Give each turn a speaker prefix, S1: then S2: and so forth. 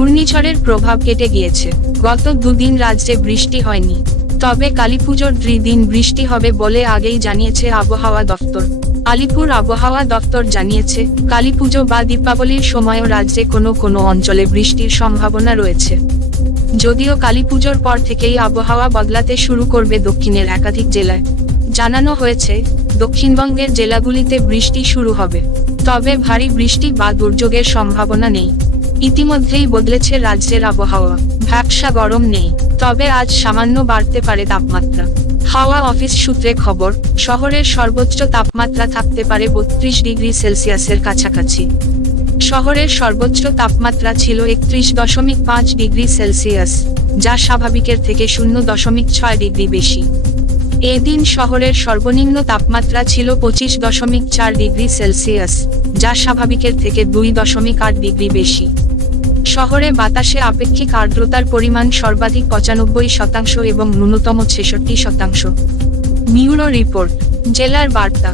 S1: ঘূর্ণিঝড়ের প্রভাব কেটে গিয়েছে। গত দুদিন রাজ্যে বৃষ্টি হয়নি। তবে কালীপুজোর দিন বৃষ্টি হবে বলে আগেই জানিয়েছে আবহাওয়া দফতর। আলিপুর আবহাওয়া দফতর জানিয়েছে, কালীপুজো বা দীপাবলির সময়ও রাজ্যে কোনো কোনো অঞ্চলে বৃষ্টির সম্ভাবনা রয়েছে। যদিও কালীপুজোর পর থেকেই আবহাওয়া বদলাতে শুরু করবে দক্ষিণের একাধিক জেলায়। জানানো হয়েছে, দক্ষিণবঙ্গের জেলাগুলিতে বৃষ্টি শুরু হবে। তবে ভারী বৃষ্টি বা দুর্যোগের সম্ভাবনা নেই। ইতিমধ্যেই বদলেছে রাজ্যের আবহাওয়া। ভ্যাবসা গরম নেই, তবে আজ সামান্য বাড়তে পারে তাপমাত্রা। হাওয়া অফিস সূত্রে খবর, শহরের সর্বোচ্চ তাপমাত্রা থাকতে পারে বত্রিশ ডিগ্রি সেলসিয়াসের কাছাকাছি। শহরের সর্বোচ্চ তাপমাত্রা ছিল একত্রিশ দশমিক পাঁচ ডিগ্রি সেলসিয়াস, যা স্বাভাবিকের থেকে শূন্য দশমিক ছয় ডিগ্রি বেশি। এদিন শহরের সর্বনিম্ন তাপমাত্রা ছিল পঁচিশ দশমিক চার ডিগ্রি সেলসিয়াস, যা স্বাভাবিকের থেকে দুই দশমিক আট ডিগ্রি বেশি। শহরে বাতাসে আপেক্ষিক আর্দ্রতার পরিমাণ সর্বাধিক পঁচানব্বই শতাংশ এবং ন্যূনতম ছেষট্টি শতাংশ। নিউরো রিপোর্ট, জেলার বার্তা।